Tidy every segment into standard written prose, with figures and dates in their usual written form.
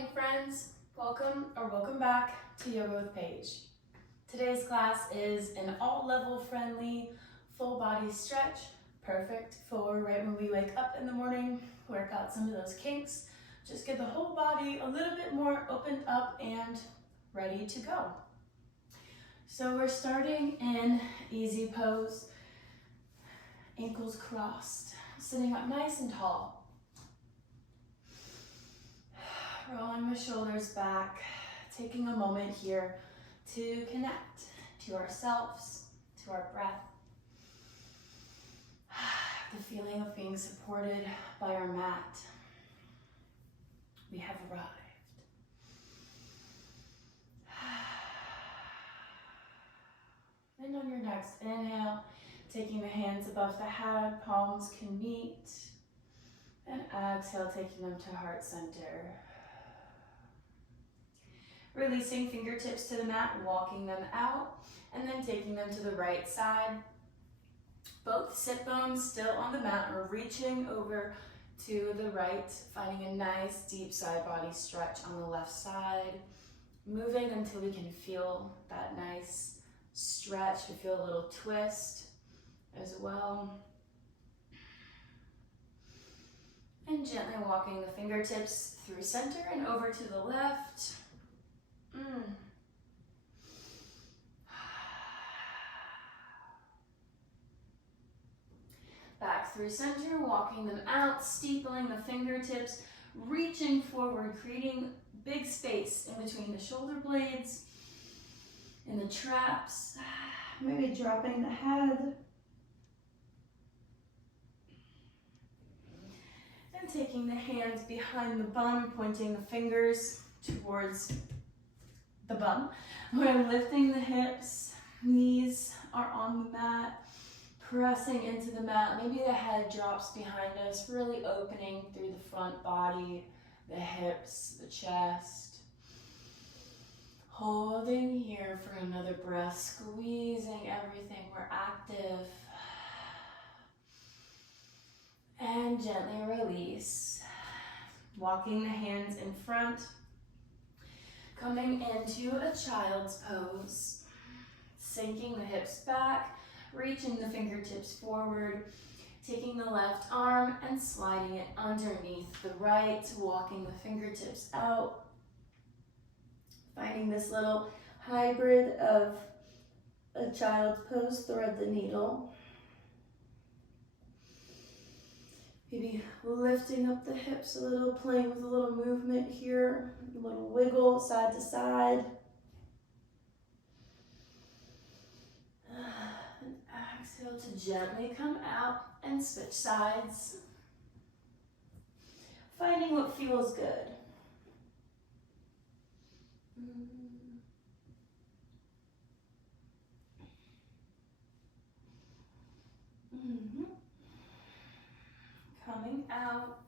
morning, friends. Welcome back to Yoga with Paige. Today's class is an all-level friendly full body stretch, perfect for right when we wake up in the morning, work out some of those kinks, just get the whole body a little bit more opened up and ready to go. So we're starting in easy pose, ankles crossed, sitting up nice and tall. Rolling the shoulders back, taking a moment here to connect to ourselves, to our breath. The feeling of being supported by our mat. We have arrived. And on your next inhale, taking the hands above the head, palms can meet. And exhale, taking them to heart center. Releasing fingertips to the mat, walking them out, and then taking them to the right side. Both sit bones still on the mat, or reaching over to the right, finding a nice deep side body stretch on the left side. Moving until we can feel that nice stretch. We feel a little twist as well. And gently walking the fingertips through center and over to the left. Back through center, walking them out, steepling the fingertips, reaching forward, creating big space in between the shoulder blades, in the traps, maybe dropping the head. And taking the hands behind the bum, pointing the fingers towards the bum. We're lifting the hips, knees are on the mat, pressing into the mat. Maybe the head drops behind us, really opening through the front body, the hips, the chest. Holding here for another breath, squeezing everything. We're active. And gently release. Walking the hands in front. Coming into a child's pose. Sinking the hips back, reaching the fingertips forward, taking the left arm and sliding it underneath the right, walking the fingertips out. Finding this little hybrid of a child's pose, thread the needle. Maybe lifting up the hips a little, playing with a little movement here, a little wiggle side to side. And exhale to gently come out and switch sides. Finding what feels good. Coming out,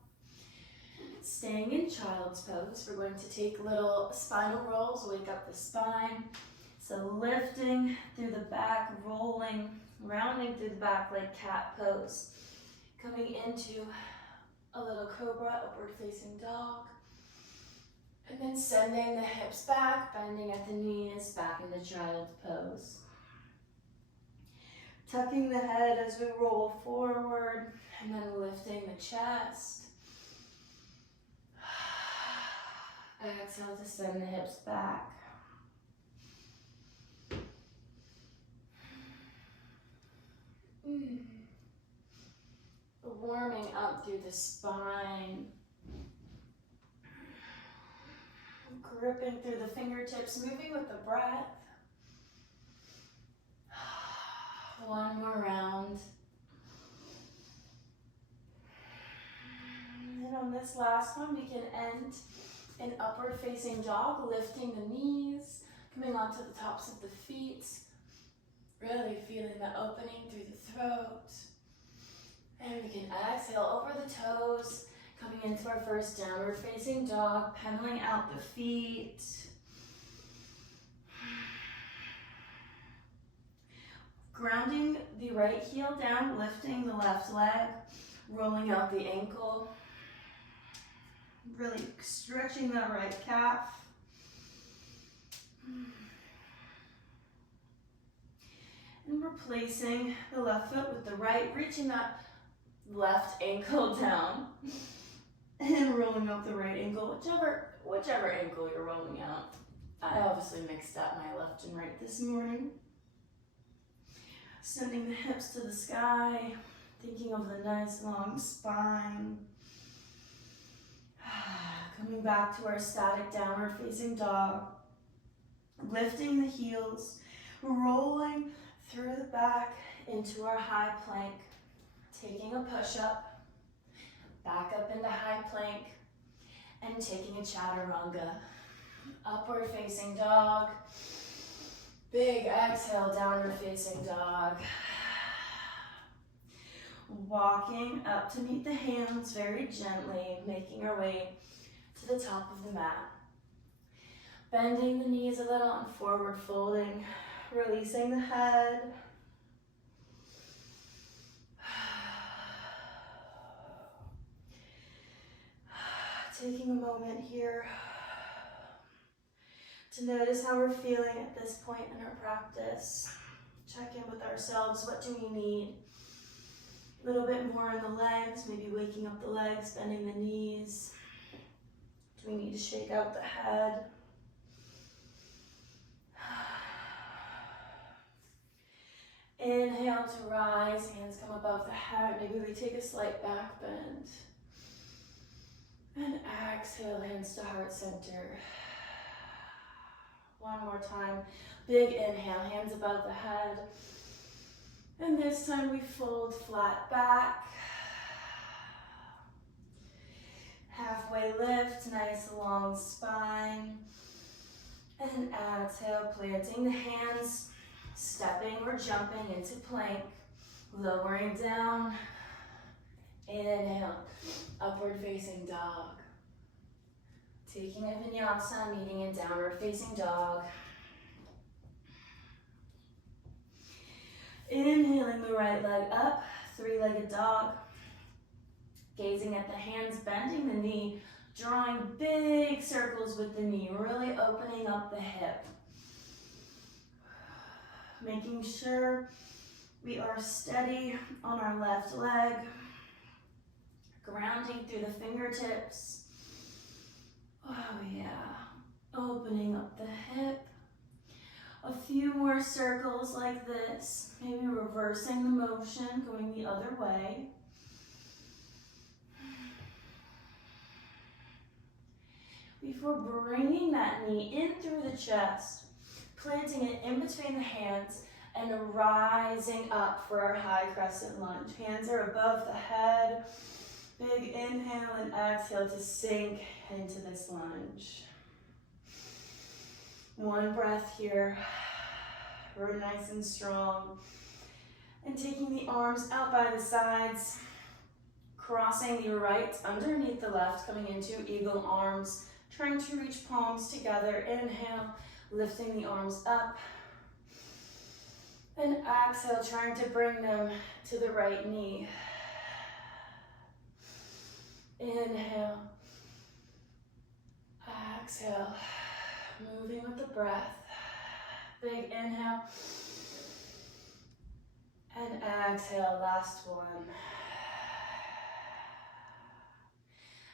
staying in child's pose. We're going to take little spinal rolls, wake up the spine. So lifting through the back, rolling, rounding through the back like cat pose. Coming into a little cobra, upward facing dog. And then sending the hips back, bending at the knees, back into child's pose. Tucking the head as we roll forward, and then lifting the chest. Exhale to send the hips back. Warming up through the spine. Gripping through the fingertips, moving with the breath. One more round. And on this last one, we can end in upward facing dog, lifting the knees, coming onto the tops of the feet, really feeling the opening through the throat. And we can exhale over the toes, coming into our first downward facing dog, pedaling out the feet. Grounding the right heel down, lifting the left leg, rolling out the ankle. Really stretching that right calf. And replacing the left foot with the right, reaching that left ankle down and rolling up the right ankle, whichever ankle you're rolling out. I obviously mixed up my left and right this morning. Sending the hips to the sky, thinking of the nice long spine. Coming back to our static downward facing dog. Lifting the heels, rolling through the back into our high plank. Taking a push-up, back up into high plank, and taking a chaturanga. Upward facing dog. Big exhale, downward facing dog. Walking up to meet the hands very gently, making our way to the top of the mat. Bending the knees a little and forward folding, releasing the head. Taking a moment here to notice how we're feeling at this point in our practice. Check in with ourselves. What do we need? A little bit more in the legs, maybe waking up the legs, bending the knees. Do we need to shake out the head? Inhale to rise, hands come above the head. Maybe we take a slight back bend. And exhale, hands to heart center. One more time. Big inhale, hands above the head. And this time we fold flat back. Halfway lift, nice long spine. And exhale, planting the hands, stepping or jumping into plank. Lowering down. Inhale, upward facing dog. Taking a vinyasa, meeting in downward facing dog. Inhaling the right leg up, three-legged dog. Gazing at the hands, bending the knee, drawing big circles with the knee, really opening up the hip. Making sure we are steady on our left leg. Grounding through the fingertips. Oh yeah, opening up the hip. A few more circles like this. Maybe reversing the motion, going the other way. Before bringing that knee in through the chest, planting it in between the hands and rising up for our high crescent lunge. Hands are above the head. Big inhale and exhale to sink into this lunge. One breath here. We're nice and strong. And taking the arms out by the sides, crossing the right underneath the left, coming into eagle arms, trying to reach palms together. Inhale, lifting the arms up. And exhale, trying to bring them to the right knee. Inhale, exhale, moving with the breath. Big inhale, and exhale, last one.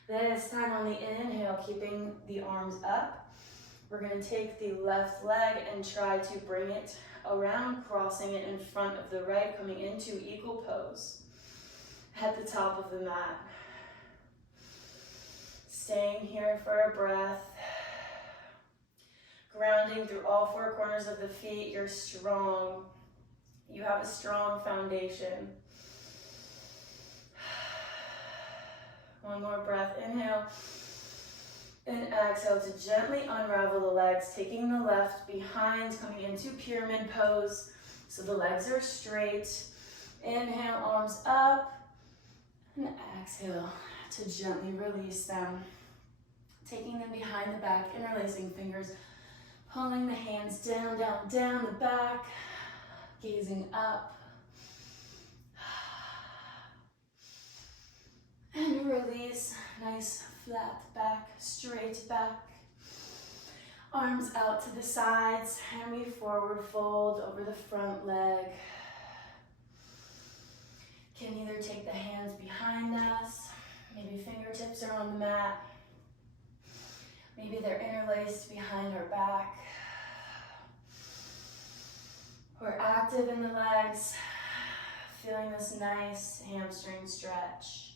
This time on the inhale, keeping the arms up, we're going to take the left leg and try to bring it around, crossing it in front of the right, coming into eagle pose at the top of the mat. Staying here for a breath. Grounding through all four corners of the feet. You're strong. You have a strong foundation. One more breath. Inhale. And exhale to gently unravel the legs, taking the left behind, coming into pyramid pose. So the legs are straight. Inhale, arms up. And exhale to gently release them. Taking them behind the back, interlacing fingers, pulling the hands down, down, down the back, gazing up. And release. Nice flat back, straight back. Arms out to the sides, and we forward fold over the front leg. Can either take the hands behind us, maybe fingertips are on the mat, maybe they're interlaced behind our back. We're active in the legs, feeling this nice hamstring stretch.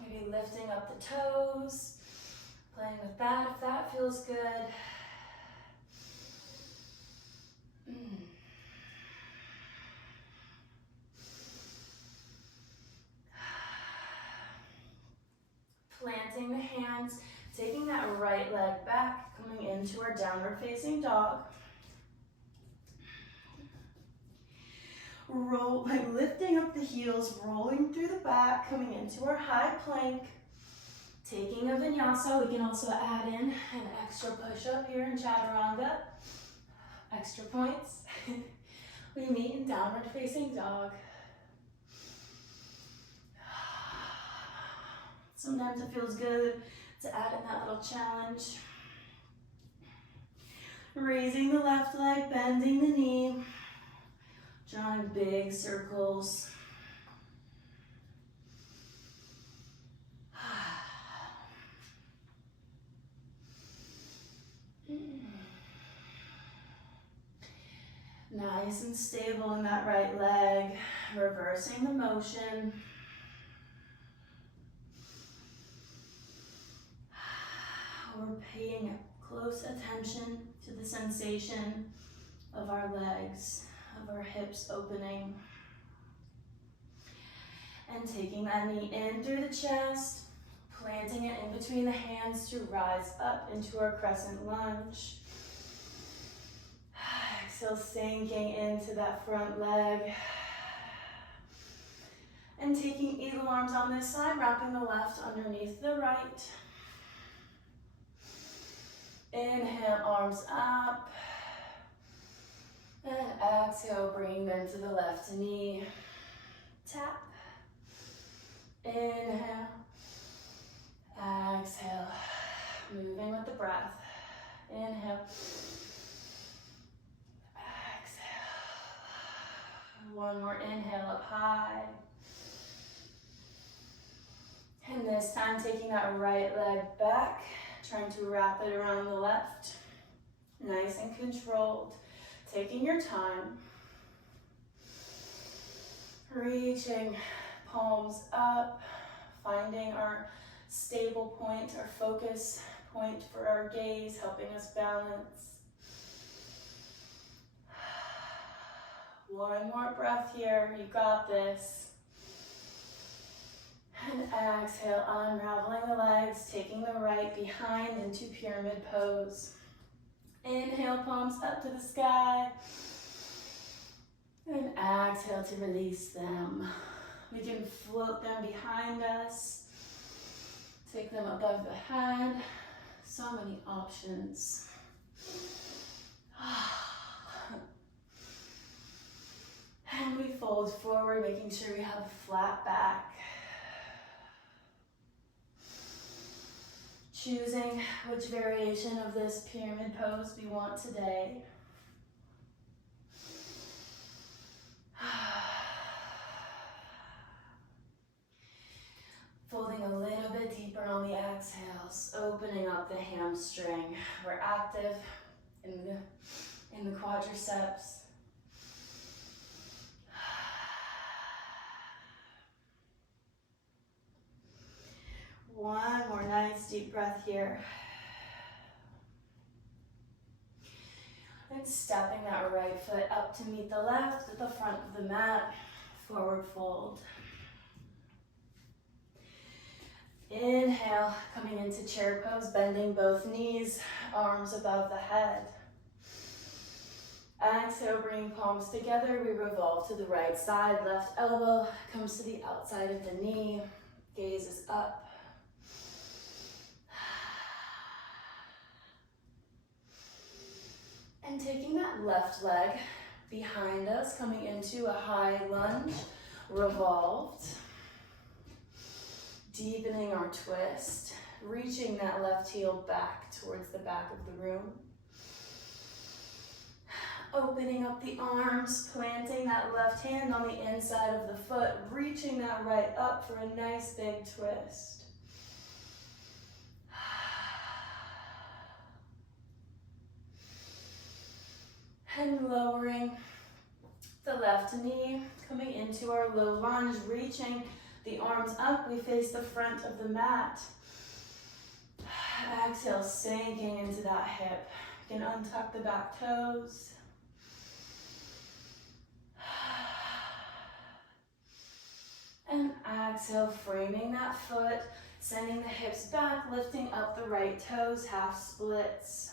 Maybe lifting up the toes, playing with that if that feels good. Planting the hands, taking that right leg back, coming into our downward facing dog. Lifting up the heels, rolling through the back, coming into our high plank. Taking a vinyasa, we can also add in an extra push-up here in chaturanga. Extra points. We meet in downward facing dog. Sometimes it feels good to add in that little challenge. Raising the left leg, bending the knee, drawing big circles. Nice and stable in that right leg, reversing the motion. We're paying close attention to the sensation of our legs, of our hips opening. And taking that knee in through the chest, planting it in between the hands to rise up into our crescent lunge. Exhale, sinking into that front leg. And taking eagle arms on this side, wrapping the left underneath the right. Inhale, arms up. And exhale, bring them to the left knee. Tap. Inhale. Exhale. Moving with the breath. Inhale. Exhale. One more inhale up high. And this time taking that right leg back, trying to wrap it around the left. Nice and controlled. Taking your time. Reaching palms up, finding our stable point, our focus point for our gaze, helping us balance. One more breath here, you got this. And exhale, unraveling the legs, taking the right behind into pyramid pose. Inhale, palms up to the sky. And exhale to release them. We can float them behind us. Take them above the head. So many options. And we fold forward, making sure we have a flat back. Choosing which variation of this pyramid pose we want today. Folding a little bit deeper on the exhales, opening up the hamstring. We're active in the quadriceps. One more nice deep breath here. And stepping that right foot up to meet the left at the front of the mat, forward fold. Inhale, coming into chair pose, bending both knees, arms above the head. Exhale, bringing palms together, we revolve to the right side, left elbow comes to the outside of the knee, gaze is up. And taking that left leg, behind us, coming into a high lunge, revolved. Deepening our twist, reaching that left heel back towards the back of the room. Opening up the arms, planting that left hand on the inside of the foot, reaching that right up for a nice big twist. And lowering the left knee, coming into our low lunge, reaching the arms up, we face the front of the mat. Exhale, sinking into that hip. You can untuck the back toes. And exhale, framing that foot, sending the hips back, lifting up the right toes, half splits.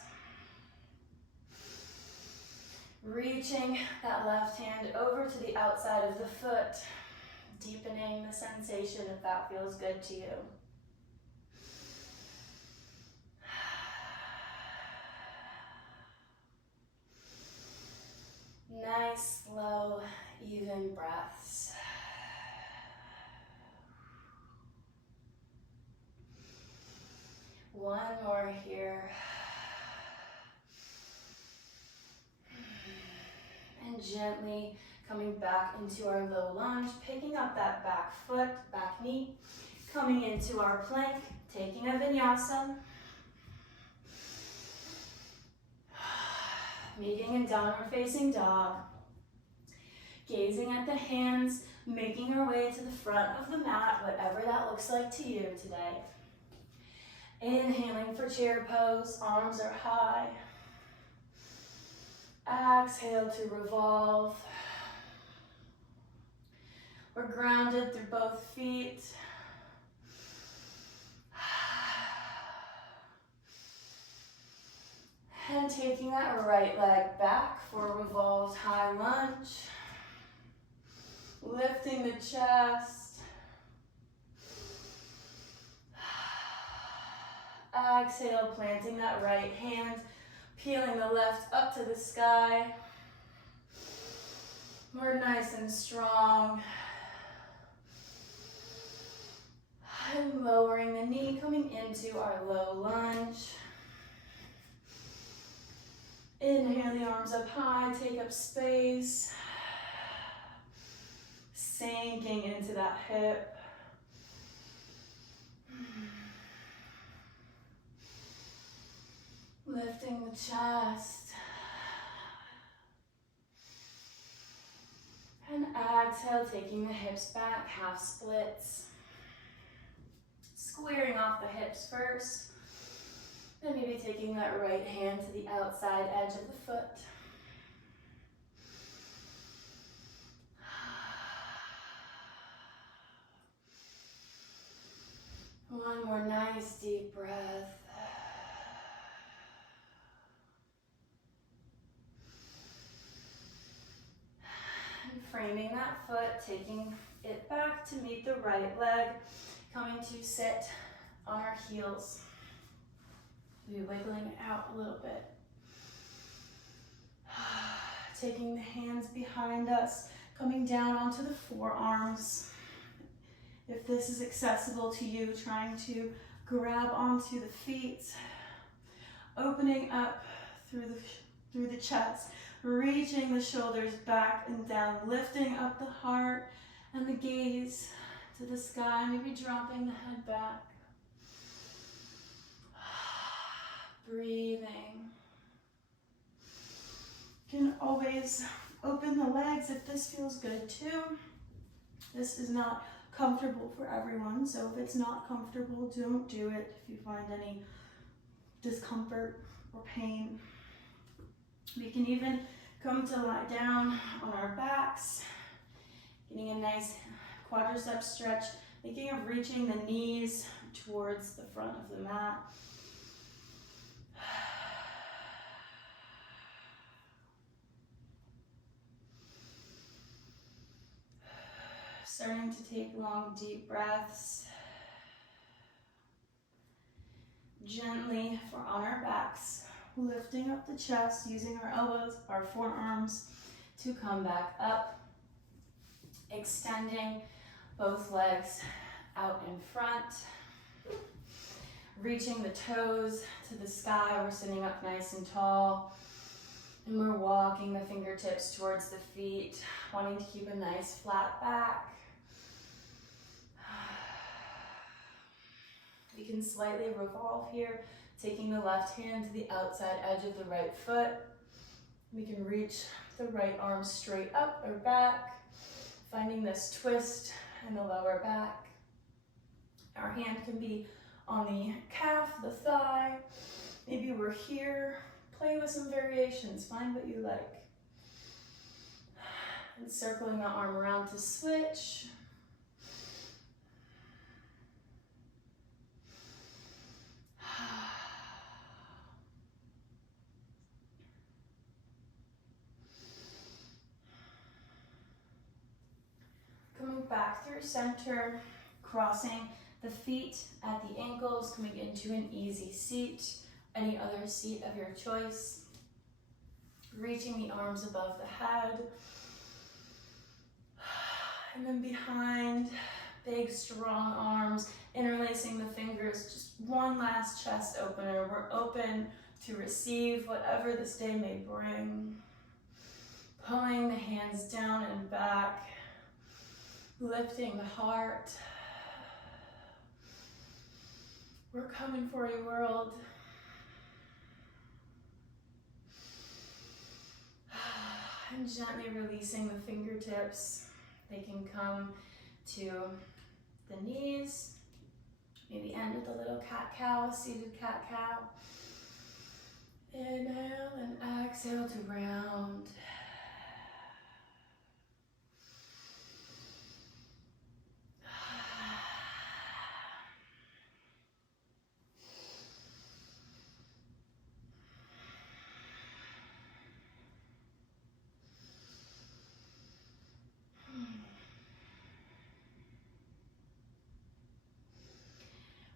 Reaching that left hand over to the outside of the foot, deepening the sensation if that feels good to you. Nice, slow, even breaths. One more here. And gently coming back into our low lunge, picking up that back foot, back knee, coming into our plank, taking a vinyasa. Meeting in downward facing dog. Gazing at the hands, making our way to the front of the mat, whatever that looks like to you today. Inhaling for chair pose, arms are high. Exhale to revolve. We're grounded through both feet. And taking that right leg back for a revolved high lunge. Lifting the chest. Exhale, planting that right hand, peeling the left up to the sky. We're nice and strong. And lowering the knee, coming into our low lunge. Inhale the arms up high, take up space. Sinking into that hip. Lifting the chest. And exhale, taking the hips back, half splits. Squaring off the hips first. Then maybe taking that right hand to the outside edge of the foot. One more nice deep breath. And framing that foot, taking it back to meet the right leg, coming to sit on our heels. We'll be wiggling it out a little bit. Taking the hands behind us, coming down onto the forearms. If this is accessible to you, trying to grab onto the feet, opening up through the chest, reaching the shoulders back and down, lifting up the heart and the gaze to the sky, maybe dropping the head back. Breathing. You can always open the legs if this feels good too. This is not comfortable for everyone, so if it's not comfortable, don't do it if you find any discomfort or pain. We can even come to lie down on our backs, getting a nice quadricep stretch, thinking of reaching the knees towards the front of the mat. Starting to take long, deep breaths. Gently, if we're on our backs, lifting up the chest, using our elbows, our forearms to come back up, extending both legs out in front, reaching the toes to the sky. We're sitting up nice and tall, and we're walking the fingertips towards the feet, wanting to keep a nice flat back. We can slightly revolve here, taking the left hand to the outside edge of the right foot. We can reach the right arm straight up or back, finding this twist in the lower back. Our hand can be on the calf, the thigh. Maybe we're here. Play with some variations, find what you like. And circling the arm around to switch. Coming back through center, crossing the feet at the ankles, coming into an easy seat, any other seat of your choice. Reaching the arms above the head. And then behind, big strong arms, interlacing the fingers, just one last chest opener. We're open to receive whatever this day may bring. Pulling the hands down and back, lifting the heart. We're coming for you, world. And gently releasing the fingertips. They can come to the knees. Maybe end with a little cat-cow, seated cat-cow. Inhale and exhale to round.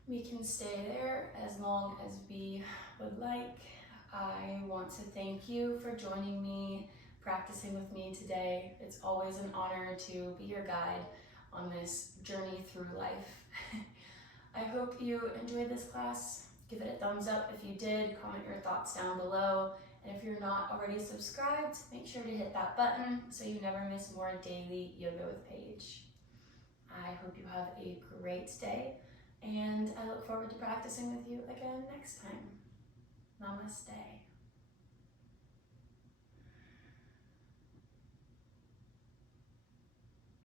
We can stay there as long as we would like. I want to thank you for joining me, practicing with me today. It's always an honor to be your guide on this journey through life. I hope you enjoyed this class. Give it a thumbs up if you did, comment your thoughts down below. And if you're not already subscribed, make sure to hit that button so you never miss more daily Yoga with Paige. I hope you have a great day, and I look forward to practicing with you again next time. Namaste.